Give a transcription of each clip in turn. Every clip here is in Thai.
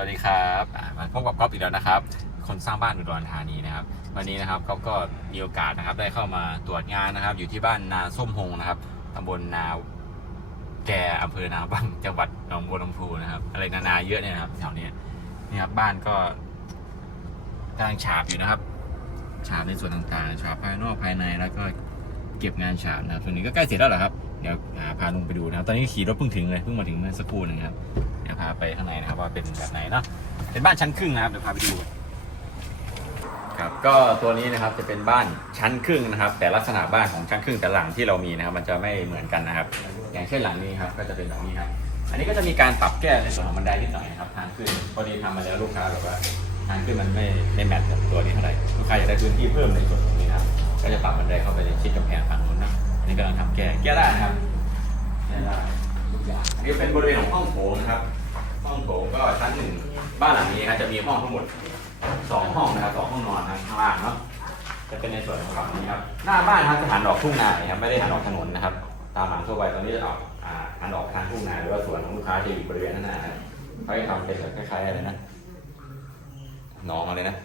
วัสดีครับมาพบกับก๊อฟอีกแล้วนะครับ คนสร้างบ้านอุดรธานีนะครับ วันนี้นะครับก๊อฟก็มีโอกาสนะครับ ได้เข้ามาตรวจงานนะครับ อยู่ที่บ้านนาส้มหงนะครับตำบลนาแกอำเภอนาบังจังหวัดหนองบัวลำพูนะครับ อะไรนานาเยอะเนี่ยนะครับแถวเนี้ยนี่ครับบ้านก็กำลังฉาบอยู่นะครับ ฉาบในส่วนต่างๆฉาบภายนอกภายในแล้วก็เก็บงานฉาบนะครับส่วนนี้ก็ใกล้เสร็จแล้วเหรอครับ เดี๋ยวพาลุงไปดูนะครับ ตอนนี้ขี่รถเพิ่งถึงเลยเพิ่งมาถึงเมื่อสักครู่นึงครับเดี๋ยวพาไปข้างในนะครับว่าเป็นแบบไหนเนาะเป็นบ้านชั้นครึ่งนะครับเดี๋ยวพาไปดูครับก็ตัวนี้นะครับจะเป็นบ้านชั้นครึ่งนะครับ แต่ลักษณะบ้านของชั้นครึ่งแต่หลังที่เรามีนะครับ มันจะไม่เหมือนกันนะครับ อย่างเช่นหลังนี้ครับก็จะเป็นแบบนี้ครับอันนี้ก็จะมีการปรับแก้ในส่วนของบันไดนิดหน่อยนะครับทางขึ้นพอดีทำมาแล้วลูกค้าแบบว่าทางขึ้นมันไม่ไม่แมทกับตัวนี้เท่าไหร่ลูกค้าอยากได้พื้นที่เพิ่มในส่วนตรงนี้นะครับก็จะปรับบันไดเข้าไปในชิดกำแพงฝั่งนู้นนะ นนี้กำลังทำแก้แก้ได้ครับแก้ได้ทุกอย่างอันนี้เป็นบริเวณของห้องโถงนะครับ ห้องโถงก็ชั้นหนึ่งบ้านหลังนี้ครับจะมีห้องทั้งหมดสองห้องนะครับสองห้องนอนนะข้างล่างเนาะจะเป็นในส่วนของฝั่งนี้ครับหน้าบ้านครับจะหันออกทุ่งนาครับไม่ได้หันออกถนนนะครับ ตามหลังทั่วไปตอนนี้จะออกอ่าหันออกทางทุ่งนาหรือว่าสวนของลูกค้าที่อยู่บริเวณนั้นนะครับเขาจะทำเป็นแบบคล้ายๆอะไรนะหนองอะไรนะ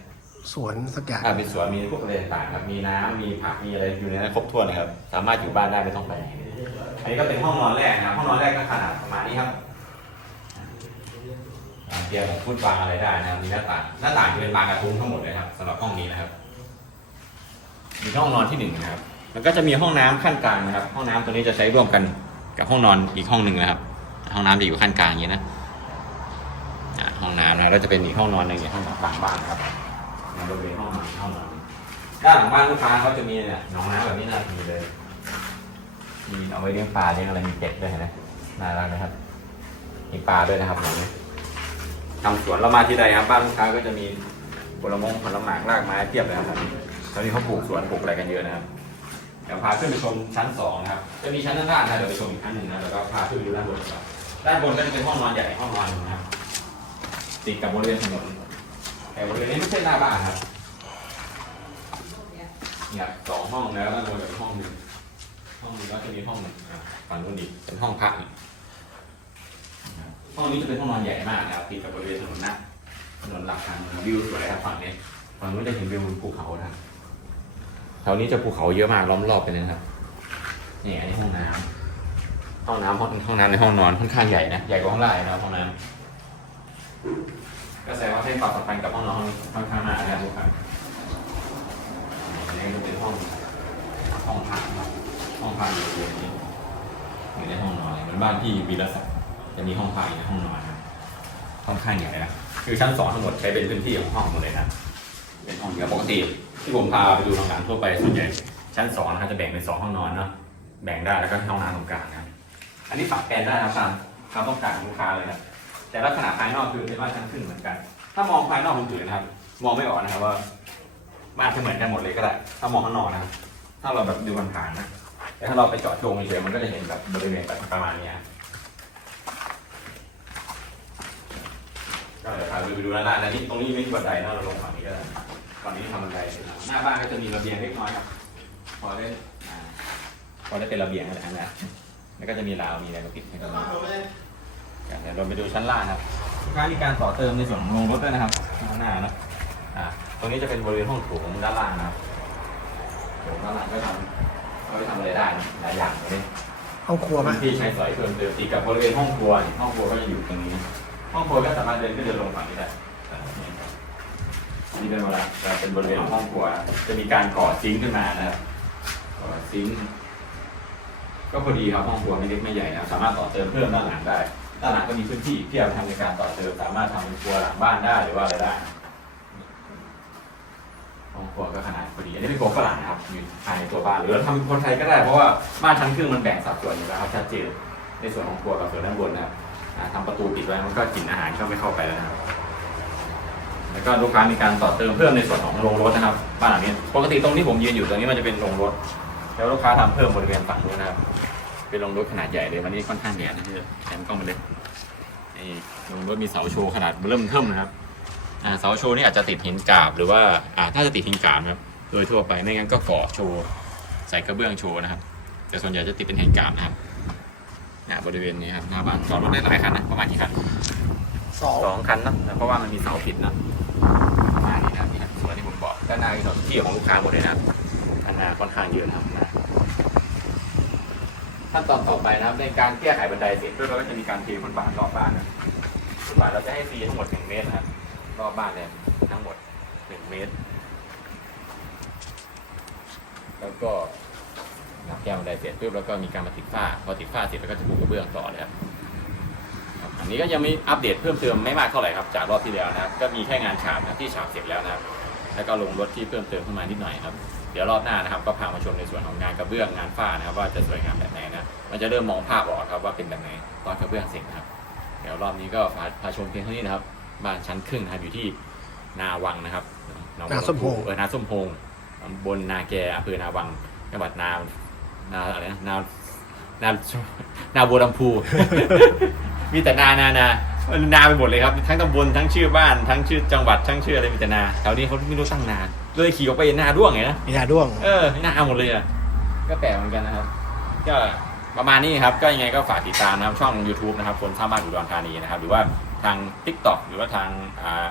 สวนสักอย่างอ่าเป็นสวนมีพวกอะไรต่างๆครับมีน้ำมีผักมีอะไรอยู่ในนั้นครบถ้วนนะครับ สามารถอยู่บ้านได้ไม่ต้องไปไหนอันนี้ก็เป็นห้องนอนแรกนะครับห้องนอนแรกก็ขนาดประมาณนี้ครับอ่าเตียงพูดวางอะไรได้นะครับมีหน้าต่างหน้าต่างจะเป็นบานกระทุ้งทั้งหมดเลยครับสำหรับห้องนี้นะครับ มีห้องนอนที่หนึ่งนะครับ แล้วก็จะมีห้องน้ำขั้นกลางนะครับ ห้องน้ำตัวนี้จะใช้ร่วมกันกับห้องนอนอีกห้องหนึ่งนะครับ ห้องน้ำจะอยู่ขั้นกลางอย่างนี้นะอ่าห้องน้ำนะครับแล้วจะเป็นอีกห้องนอนหนึ่งในห้องหลังบ้านครับ ในบริเวณห้องนอนห้องนอนด้านหลังบ้านลูกค้าเขาจะมีเนี่ยหนองน้ำแบบนี้นะมีเลย มีเอาไว้เลี้ยงปลาเลี้ยงอะไรมีเป็ดด้วยเห็นะน่ารักนะครับ มีปลาด้วยนะครับหลังนี้ทำสวนเรามาที่ใดครับ บ้านลูกค้าก็จะมีผลมงผลหมากรากไม้เทียบเลยครับตอนนี้เขาปลูกสวนปลูกอะไรกันเยอะนะครับเดี๋ยวพาขึ้นไปชมชั้นสองนะครับ จะมีชั้นด้านล่างนะเดี๋ยวไปชมอีกชั้นหนึ่งนะแล้วก็พาขึ้นไปดูด้านบนครับด้านบนก็จะเป็นห้องนอนใหญ่ห้องนอนหนึ่งนะครับติดกับบริเวณถนน แต่บริเวณนี้ไม่ใช่หน้าบ้านครับเนี่ยสองห้องแล้วก็รวมกับอีห้องหนึ่งห้องนี้ก็จะมีห้องหนึ่งอะฝั่งนู้นอีกเป็นห้องพักอีกห้องนี้จะเป็นห้องนอนใหญ่มากนะครับติดกับบริเวณถนนหน้าถนนหลักทางวิวสวยครับฝั่งนี้ฝั่งนู้นจะเห็นวิวภูเขานะครับแถวนี้จะภูเขาเยอะมากล้อมรอบไปเลยครับนี่อันนี้ห้องน้ำห้องน้ำห้องห้องน้ำในห้องนอนค่อนข้างใหญ่นะใหญ่กว่าห้องแรกนะห้องน้ำ ก็แสดงว่าให้ความสัมพันธ์กับห้องนอนค่อนข้างมากนะครับทุกครั้งนนี้ก็เป็นห้องห้องพักห้องพักอยู่ในนี้อยู่ในห้องนอนเหมือนบ้านที่วีรศักดิ์จะมีห้องพักในห้องนอนนะค่อนข้างใหญ่นะคือชั้นสองทั้งหมดใช้เป็นพื้นที่ของห้องหมดเลยนะเป็นห้องเดียวปกติที่ผมพาไปดูโรงงานทั่วไปส่วนใหญ่ชั้นสองนะครับจะแบ่งเป็นสองห้องนอนเนาะแบ่งได้แล้วก็ห้องน้ำตรงกลางนะอันนี้ปรับแปลงได้นะครับตามความต้องการของลูกค้าเลยนะ แต่ลักษณะภายนอกคือเป็นบ้านชั้นครึ่งเหมือนกัน ถ้ามองภายนอกคนอื่นนะครับ มองไม่ออกนะครับว่าบ้านจะเหมือนกันหมดเลยก็ได้ ถ้ามองข้างนอกนะถ้าเราแบบดูผ่านๆนะแต่ถ้าเราไปเจาะจงเฉยๆมันก็จะเห็นแบบบริเวณแบบประมาณนี้ก็เดี๋ยวพาไปดูนานๆนะนี่ตรงนี้ไม่มีบันไดนะเราลงฝั่งนี้ก็ได้ฝั่งนี้ทำบันไดเสร็จแล้วหน้าบ้านก็จะมีระเบียงเล็กน้อยครับพอได้พอได้เป็นระเบียงอะไรทั้งนั้นแล้วก็จะมีราวมีอะไรมาปิดให้กัน เดี๋ยวเราไปดูชั้นล่างครับลูกค้ามีการต่อเติมในส่วนของโรงรถด้วยนะครับข้างหน้าเนอะอ่าตรงนี้จะเป็นบริเวณห้องโถงด้านล่างนะครับโถงด้านล่างก็ทำก็ไปทำอะไรได้นะหลายอย่างเลย ห้องครัวพื้ปะนที่ใช้สอยเพิ่มเติมติดกับบริเวณห้องครัวนี่ห้องครัวก็จะอยู่ตรงนี้ ห้องครัวก็สามารถเดินขึ้นเดินลงฝั่งนี้ได้อันนี่เป็นเวลาจะเป็นบริเวณของห้องครัว จะมีการก่อซิงค์ขึ้นมานะครับก่อซิงค์ก็พอดีครับห้องครัวไม่เล็กไม่ใหญ่นะครับสามารถต่อเติมเพิ่มด้านหลังได้ ด้านหลังก็มีพื้นที่ที่เอาไปทำในการต่อเติมสามารถทำเป็นครัวหลังบ้านได้หรือว่าอะไรได้ห้องครัวก็ขนาดพอดีอันนี้เป็นครัวฝรั่งนะครับอยู่ภายในตัวบ้านหรือเราทำเป็นคนไทยก็ได้เพราะว่าบ้านชั้นครึ่งมันแบ่งสัดส่วนอยู่แล้วครับชัดเจนในส่วนของครัวกับส่วนด้านบนนะครับอ่าทำประตูปิดไว้มันก็กลิ่นอาหารก็ไม่เข้าไปแล้วนะครับ แล้วก็ลูกค้ามีการต่อเติมเพิ่มในส่วนของโรงรถนะครับบ้านหลังนี้ปกติตรงที่ผมยืนอยู่ตรงนี้มันจะเป็นโรงรถ แล้วลูกค้าทำเพิ่มบริเวณฝั่งนู้นนะครับ เป็นโรงรถขนาดใหญ่เลยวันนี้ค่อนข้างใหญ่นะที่แขนกล้องมาเลยนี่โรงรถมีเสาโชว์ขนาดเริ่มเทิมนะครับอ่าเสาโชว์นี่อาจจะติดหินกราบหรือว่าอ่าถ้าจะติดหินกราบนะครับโดยทั่วไปไม่งั้นก็ก่อโชว์ใส่กระเบื้องโชว์นะครับ แต่ส่วนใหญ่จะติดเป็นหินกราบนะครับอ่าบริเวณนี้ครับหน้าบ้านจอดรถได้หลายคันนะประมาณกี่คันสองสองคันเนอะเพราะว่ามันมีเสาปิดเนอะมานี่นะครับนี่ครับส่วนที่ผมบอกด้านหน้าคือที่ของลูกค้าหมดเลยนะครับด้านหน้าค่อนข้างเยอะนะครับนะ ขั้นตอนต่อไปนะครับ ในการแก้ไขบันไดเสร็จด้วยเราก็จะมีการเทบนบานรอบบ้านนะบนบานเราจะให้ฟรีทั้งหมดหนึ่งเมตรนะครับรอบบ้านเลยทั้งหมดหนึ่งเมตร แล้วก็นับแก้วบันไดเสร็จปุ๊บแล้วก็มีการมาติดฝ้าพอติดฝ้าเสร็จแล้วก็จะปูกระเบื้องต่อเลยครับอันนี้ก็ยังมีอัปเดตเพิ่มเติมไม่มากเท่าไหร่ครับจากรอบที่แล้วนะครับ ก็มีแค่งานฉาบนะที่ฉาบเสร็จแล้วนะครับ แล้วก็ลงรถที่เพิ่มเติมขึ้นมานิดหน่อยครับ เดี๋ยวรอบหน้านะครับก็พามาชมในส่วนของงานกระเบื้องงานฝ้านะครับ ว่าจะสวยงามแบบไหนนะ มันจะเริ่มมองภาพออกครับว่าเป็นแบบไหนตอนกระเบื้องเสร็จนะครับ เดี๋ยวรอบนี้ก็พาพาชมเพียงเท่านี้นะครับ บ้านชั้นครึ่งนะครับอยู่ที่นาวังนะครับหองบัวนาส้มโฮงเออนาส้มโฮงตำบลนาแกอำเภอนาวังจังหวัดนานาอะไรนะนานานาบัวลำพูมีแต่นานานา นาไปหมดเลยครับ ทั้งตำบลทั้งชื่อบ้านทั้งชื่อจังหวัดทั้งชื่ออะไรมีแต่นาแถวนี้เขาไม่รู้ตั้งนาเลยขี่ออกไปนาด้วงไงนะมีนาด้วง เออนาหมดเลยอะก็แปลกเหมือนกันนะครับ ก็ประมาณนี้ครับก็ยังไงก็ฝากติดตามนะครับช่อง YouTube นะครับคนสร้างบ้านอุดรธานีนะครับหรือว่าทาง TikTok หรือว่าทางอ่า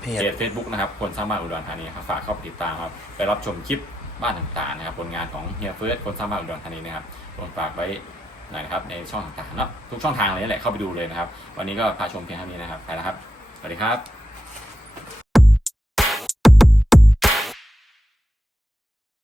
เพเพจจเฟซบุ๊กนะครับคนสร้างบ้านอุดรธานีครับฝากเข้าไปติดตามครับไปรับชมคลิปบ้านต่างๆนะครับผลงานของเฮียเฟิร์สคนสร้างบ้านอุดรธานีนะครับผมฝากไว้ หน่อยนะครับในช่องต่างๆเนาะทุกช่องทางเลยนั่นแหละเข้าไปดูเลยนะครับ วันนี้ก็พาชมเพียงเท่านี้นะครับไปแล้วครับสวัสดีครับ